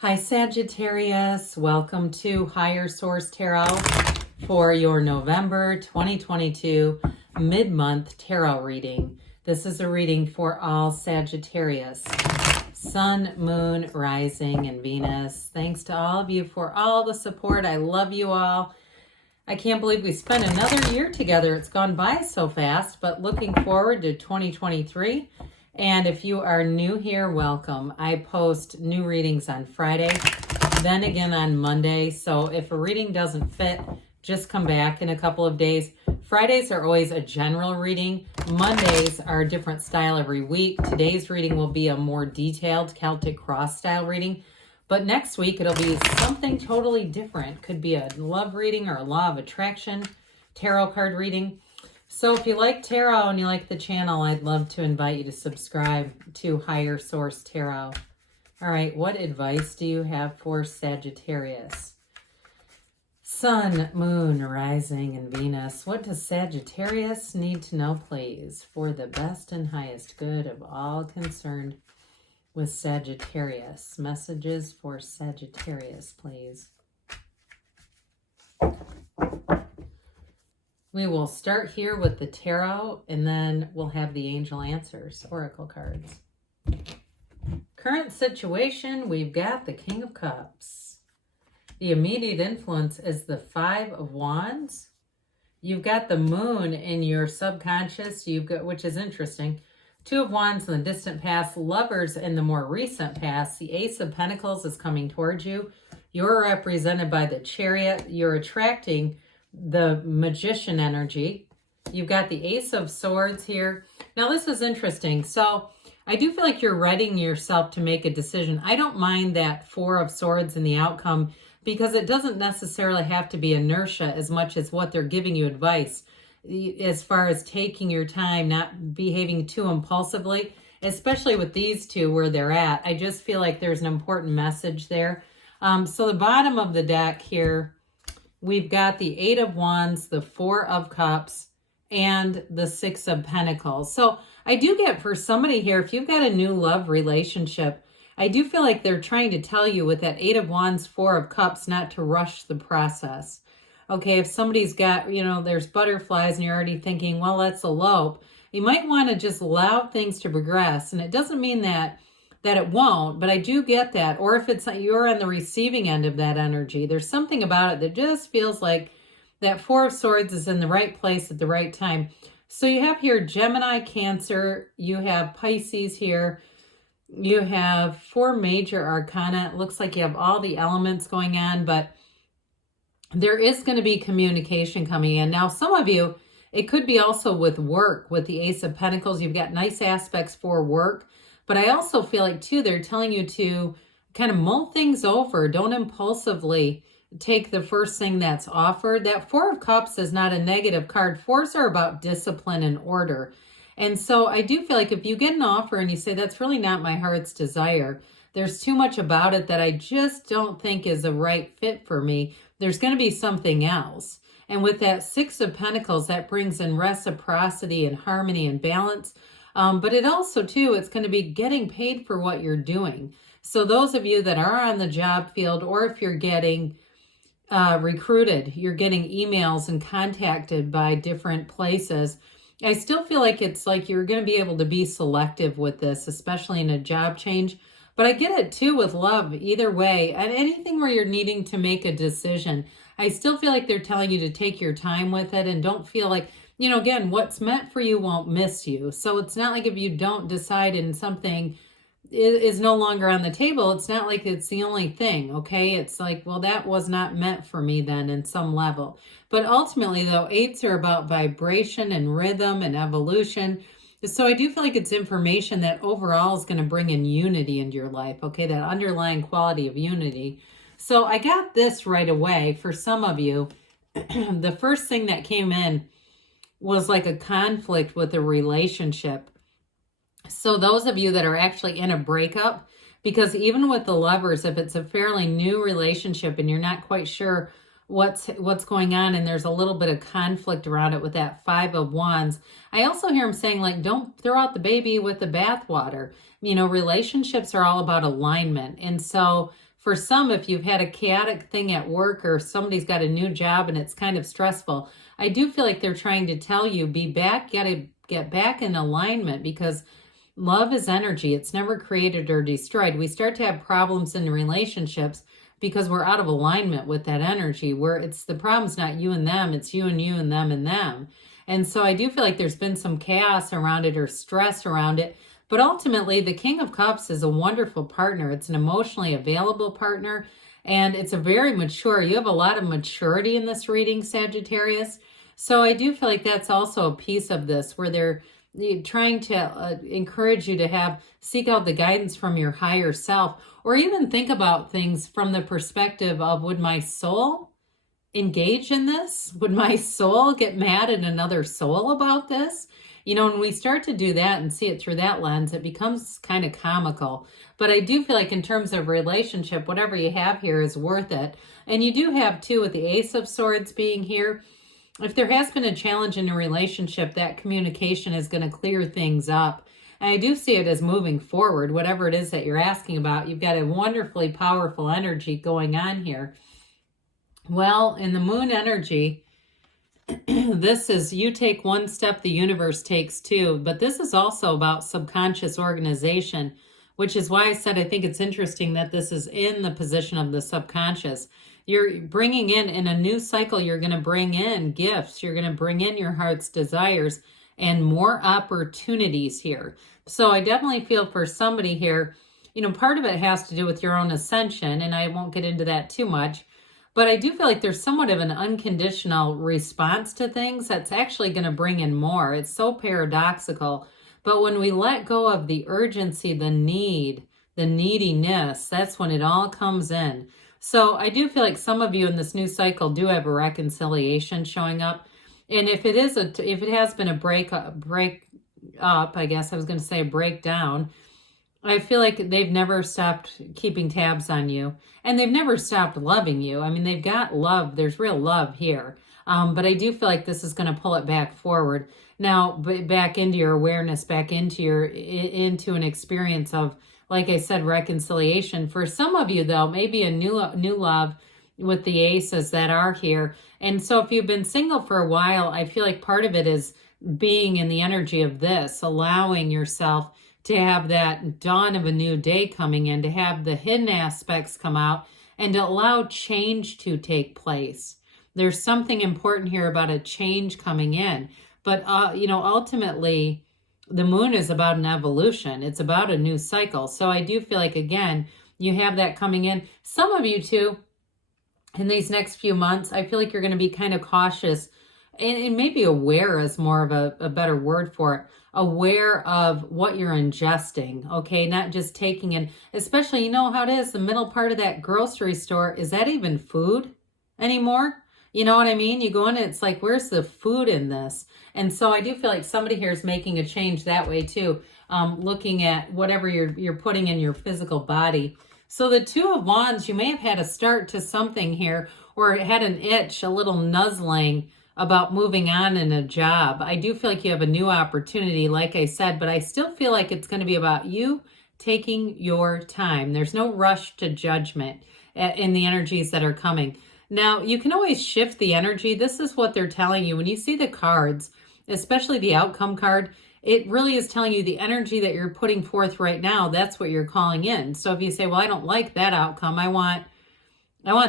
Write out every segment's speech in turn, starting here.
Hi Sagittarius, welcome to Higher Source Tarot for your November 2022 mid-month tarot reading. This is a reading for all Sagittarius, Sun, Moon, Rising, and Venus. Thanks to all of you for all the support. I love you all. I can't believe we spent another year together. It's gone by so fast, but looking forward to 2023. And if you are new here, welcome. I post new readings on Friday, then again on Monday. So if a reading doesn't fit, just come back in a couple of days. Fridays are always a general reading. Mondays are a different style every week. Today's reading will be a more detailed Celtic cross style reading. But next week, it'll be something totally different. Could be a love reading or a law of attraction tarot card reading. So if you like tarot and you like the channel, I'd love to invite you to subscribe to Higher Source Tarot. All right, what advice do you have for Sagittarius? Sun, Moon, Rising, and Venus. What does Sagittarius need to know, please, for the best and highest good of all concerned with Sagittarius? Messages for Sagittarius, please. We will start here with the tarot, and then we'll have the angel answers, oracle cards. Current situation, we've got the King of Cups. The immediate influence is the Five of Wands. You've got the Moon in your subconscious, which is interesting. Two of Wands in the distant past, Lovers in the more recent past. The Ace of Pentacles is coming towards you. You're represented by the Chariot. You're attracting the Magician energy. You've got the Ace of Swords here. Now this is interesting. So I do feel like you're readying yourself to make a decision. I don't mind that Four of Swords in the outcome because it doesn't necessarily have to be inertia as much as what they're giving you advice as far as taking your time, not behaving too impulsively, especially with these two where they're at. I just feel like there's an important message there. So the bottom of the deck here, we've got the Eight of Wands, the Four of Cups, and the Six of Pentacles. So I do get for somebody here, if you've got a new love relationship, I do feel like they're trying to tell you with that Eight of Wands, Four of Cups, not to rush the process. Okay, if somebody's got, there's butterflies and you're already thinking, well, let's elope, you might want to just allow things to progress. And it doesn't mean that it won't, but I do get that. Or if it's you're on the receiving end of that energy, there's something about it that just feels like that Four of Swords is in the right place at the right time. So you have here Gemini, Cancer, you have Pisces here, you have four major arcana. It looks like you have all the elements going on, but there is going to be communication coming in. Now, some of you, it could be also with work, with the Ace of Pentacles. You've got nice aspects for work. But I also feel like, too, they're telling you to kind of mull things over. Don't impulsively take the first thing that's offered. That Four of Cups is not a negative card. Fours are about discipline and order. And so I do feel like if you get an offer and you say, that's really not my heart's desire, there's too much about it that I just don't think is a right fit for me, there's going to be something else. And with that Six of Pentacles, that brings in reciprocity and harmony and balance. But it also, too, it's going to be getting paid for what you're doing. So those of you that are on the job field, or if you're getting recruited, you're getting emails and contacted by different places, I still feel like it's like you're going to be able to be selective with this, especially in a job change. But I get it, too, with love, either way. And anything where you're needing to make a decision, I still feel like they're telling you to take your time with it and don't feel like, again, what's meant for you won't miss you. So it's not like if you don't decide and something is no longer on the table, it's not like it's the only thing, okay? It's like, well, that was not meant for me then in some level. But ultimately, though, eights are about vibration and rhythm and evolution. So I do feel like it's information that overall is going to bring in unity into your life, okay? That underlying quality of unity. So I got this right away for some of you. The first thing that came in was like a conflict with a relationship. So those of you that are actually in a breakup, because even with the Lovers, if it's a fairly new relationship and you're not quite sure what's going on and there's a little bit of conflict around it with that Five of Wands, I also hear him saying, like, don't throw out the baby with the bathwater. Relationships are all about alignment. And so for some, if you've had a chaotic thing at work or somebody's got a new job and it's kind of stressful, I do feel like they're trying to tell you, be back, gotta get back in alignment, because love is energy. It's never created or destroyed. We start to have problems in relationships because we're out of alignment with that energy, where it's the problem's not you and them, it's you and them and them. And so I do feel like there's been some chaos around it or stress around it. But ultimately, the King of Cups is a wonderful partner. It's an emotionally available partner, and it's a very mature. You have a lot of maturity in this reading, Sagittarius. So I do feel like that's also a piece of this, where they're trying to encourage you to seek out the guidance from your higher self, or even think about things from the perspective of, would my soul engage in this? Would my soul get mad at another soul about this? You know, when we start to do that and see it through that lens, it becomes kind of comical. But I do feel like in terms of relationship, whatever you have here is worth it. And you do have, too, with the Ace of Swords being here, if there has been a challenge in a relationship, that communication is going to clear things up. And I do see it as moving forward, whatever it is that you're asking about. You've got a wonderfully powerful energy going on here. Well, in the moon energy, this is you take one step, the universe takes two. But this is also about subconscious organization, which is why I said I think it's interesting that this is in the position of the subconscious. You're bringing in a new cycle, you're going to bring in gifts. You're going to bring in your heart's desires and more opportunities here. So I definitely feel for somebody here, you know, part of it has to do with your own ascension, and I won't get into that too much. But I do feel like there's somewhat of an unconditional response to things that's actually going to bring in more. It's so paradoxical. But when we let go of the urgency, the need, the neediness, that's when it all comes in. So I do feel like some of you in this new cycle do have a reconciliation showing up. And if it has been a break up, I guess I was going to say a breakdown, I feel like they've never stopped keeping tabs on you, and they've never stopped loving you. I mean, they've got love. There's real love here. But I do feel like this is going to pull it back forward. Now, back into your awareness, back into an experience of, like I said, reconciliation. For some of you, though, maybe a new love with the aces that are here. And so if you've been single for a while, I feel like part of it is being in the energy of this, allowing yourself to have that dawn of a new day coming in, to have the hidden aspects come out, and to allow change to take place. There's something important here about a change coming in. But, ultimately, the moon is about an evolution. It's about a new cycle. So I do feel like, again, you have that coming in. Some of you, too, in these next few months, I feel like you're going to be kind of cautious, and maybe aware is more of a better word for it. Aware of what you're ingesting, okay? Not just taking in, especially, you know how it is, the middle part of that grocery store, is that even food anymore? You know what I mean? You go in and it's like, where's the food in this? And so I do feel like somebody here is making a change that way too, looking at whatever you're putting in your physical body. So the Two of Wands, you may have had a start to something here, or had an itch, a little nuzzling about moving on in a job. I do feel like you have a new opportunity, like I said, but I still feel like it's going to be about you taking your time. There's no rush to judgment in the energies that are coming. Now, you can always shift the energy. This is what they're telling you. When you see the cards, especially the outcome card, it really is telling you the energy that you're putting forth right now, that's what you're calling in. So if you say, well, I don't like that outcome, I want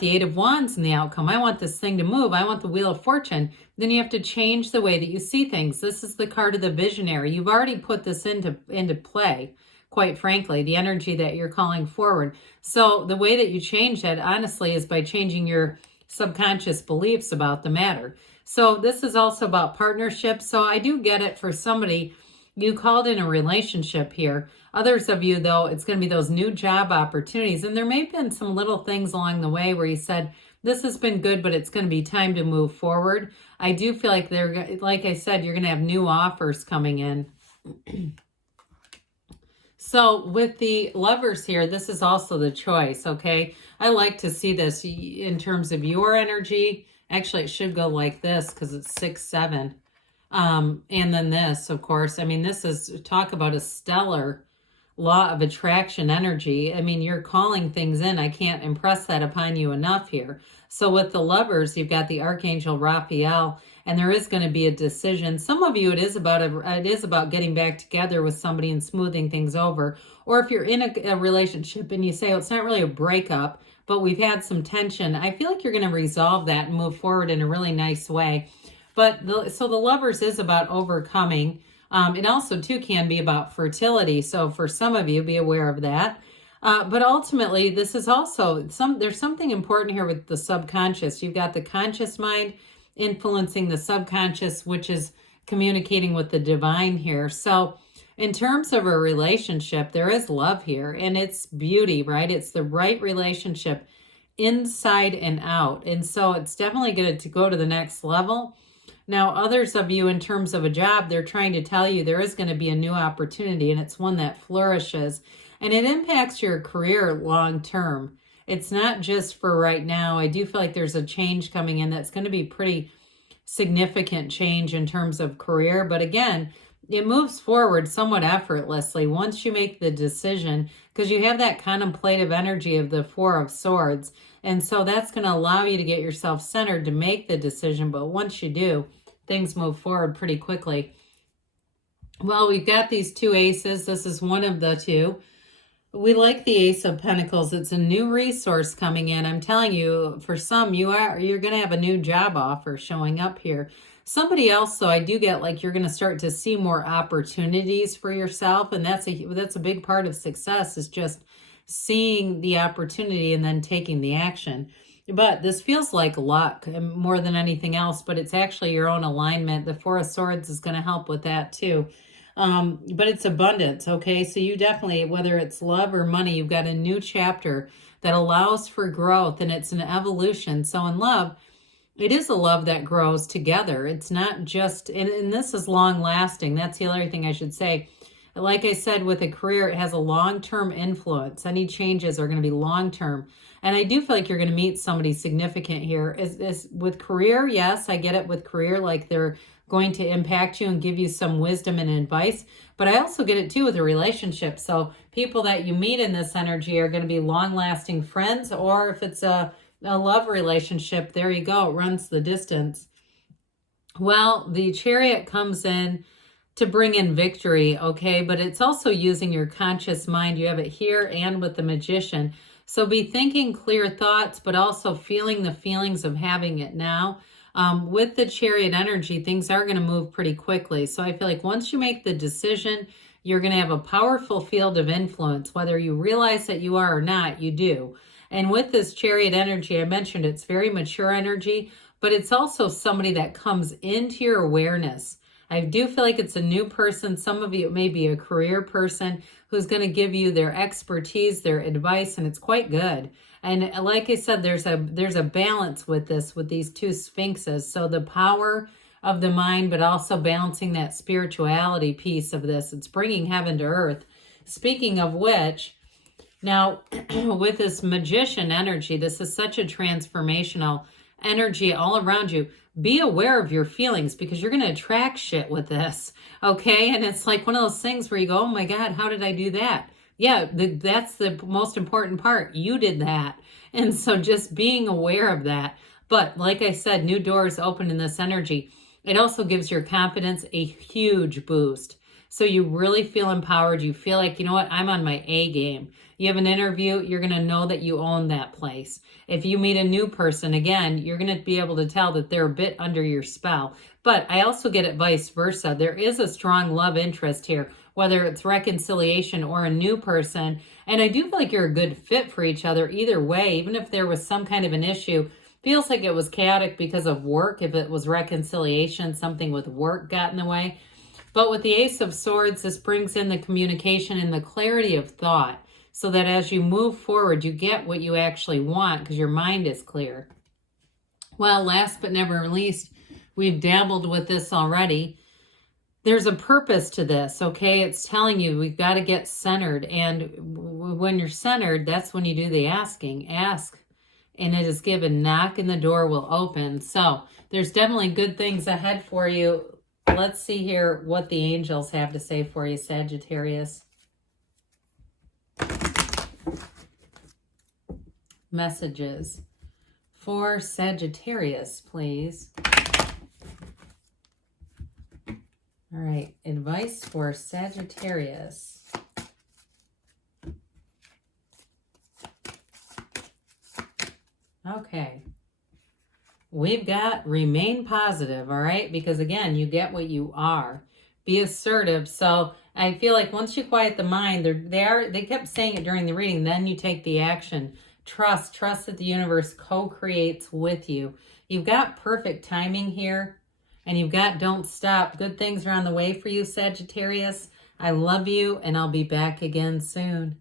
the Eight of Wands in the outcome, I want this thing to move, I want the Wheel of Fortune, then you have to change the way that you see things. This is the card of the visionary. You've already put this into play, quite frankly, the energy that you're calling forward. So the way that you change that, honestly, is by changing your subconscious beliefs about the matter. So this is also about partnerships. So I do get it for somebody. You called in a relationship here. Others of you, though, it's going to be those new job opportunities. And there may have been some little things along the way where you said, this has been good, but it's going to be time to move forward. I do feel like like I said, you're going to have new offers coming in. So with the Lovers here, this is also the choice, okay? I like to see this in terms of your energy. Actually, it should go like this because it's 6, 7. And then this, of course. I mean, this is, talk about a stellar law of attraction energy. I mean, you're calling things in. I can't impress that upon you enough here. So with the Lovers, you've got the Archangel Raphael, and there is going to be a decision. Some of you, it is about getting back together with somebody and smoothing things over. Or if you're in a relationship and you say, oh, it's not really a breakup, but we've had some tension, I feel like you're going to resolve that and move forward in a really nice way. But so the Lovers is about overcoming. It also too can be about fertility. So for some of you, be aware of that. But ultimately, this is also there's something important here with the subconscious. You've got the conscious mind influencing the subconscious, which is communicating with the divine here. So in terms of a relationship, there is love here, and it's beauty, right? It's the right relationship inside and out. And so it's definitely going to go to the next level. Now, others of you, in terms of a job, they're trying to tell you there is going to be a new opportunity, and it's one that flourishes. And it impacts your career long term. It's not just for right now. I do feel like there's a change coming in that's going to be pretty significant change in terms of career. But again, it moves forward somewhat effortlessly once you make the decision, because you have that contemplative energy of the Four of Swords. And so that's going to allow you to get yourself centered to make the decision. But once you do, things move forward pretty quickly. Well, we've got these two aces. This is one of the two. We like the Ace of Pentacles. It's a new resource coming in. I'm telling you, for some, you're going to have a new job offer showing up here. Somebody else, though, I do get like you're going to start to see more opportunities for yourself, and that's a big part of success, is just seeing the opportunity and then taking the action. But this feels like luck more than anything else, but it's actually your own alignment. The Four of Swords is going to help with that too. But it's abundance, okay? So you definitely, whether it's love or money, you've got a new chapter that allows for growth, and it's an evolution. So in love, it is a love that grows together. It's not just, and this is long lasting. That's the other thing I should say. Like I said, with a career, it has a long-term influence. Any changes are going to be long-term. And I do feel like you're going to meet somebody significant here. Is with career, yes, I get it with career, like they're going to impact you and give you some wisdom and advice. But I also get it too with a relationship. So people that you meet in this energy are going to be long-lasting friends, or if it's a love relationship, there you go, it runs the distance. Well, the Chariot comes in to bring in victory, okay? But it's also using your conscious mind. You have it here and with the Magician. So be thinking clear thoughts, but also feeling the feelings of having it now. With the Chariot energy, things are going to move pretty quickly. So I feel like once you make the decision, you're going to have a powerful field of influence. Whether you realize that you are or not, you do. And with this Chariot energy, I mentioned it's very mature energy, but it's also somebody that comes into your awareness. I do feel like it's a new person. Some of you, it may be a career person who's going to give you their expertise, their advice, and it's quite good. And like I said, there's a balance with this, with these two sphinxes. So the power of the mind, but also balancing that spirituality piece of this. It's bringing heaven to earth. Speaking of which, now with this Magician energy, this is such a transformational energy all around you. Be aware of your feelings, because you're going to attract shit with this, okay? And it's like one of those things where you go, oh my God, how did I do that? Yeah, that's the most important part. You did that. And so just being aware of that. But like I said, new doors open in this energy. It also gives your confidence a huge boost. So you really feel empowered. You feel like, you know what, I'm on my A game. You have an interview, you're going to know that you own that place. If you meet a new person, again, you're going to be able to tell that they're a bit under your spell. But I also get it vice versa. There is a strong love interest here, whether it's reconciliation or a new person. And I do feel like you're a good fit for each other either way, even if there was some kind of an issue. Feels like it was chaotic because of work. If it was reconciliation, something with work got in the way. But with the Ace of Swords, this brings in the communication and the clarity of thought, so that as you move forward, you get what you actually want because your mind is clear. Well, last but never least, we've dabbled with this already. There's a purpose to this, okay? It's telling you we've got to get centered. And when you're centered, that's when you do the asking. Ask, and it is given. Knock, and the door will open. So there's definitely good things ahead for you. Let's see here what the angels have to say for you, Sagittarius. messages for Sagittarius, please. All right, advice for Sagittarius. Okay. We've got remain positive, all right? Because again, you get what you are. Be assertive. So I feel like once you quiet the mind, they kept saying it during the reading, then you take the action. Trust that the universe co-creates with you. You've got perfect timing here. And you've got don't stop. Good things are on the way for you, Sagittarius. I love you, and I'll be back again soon.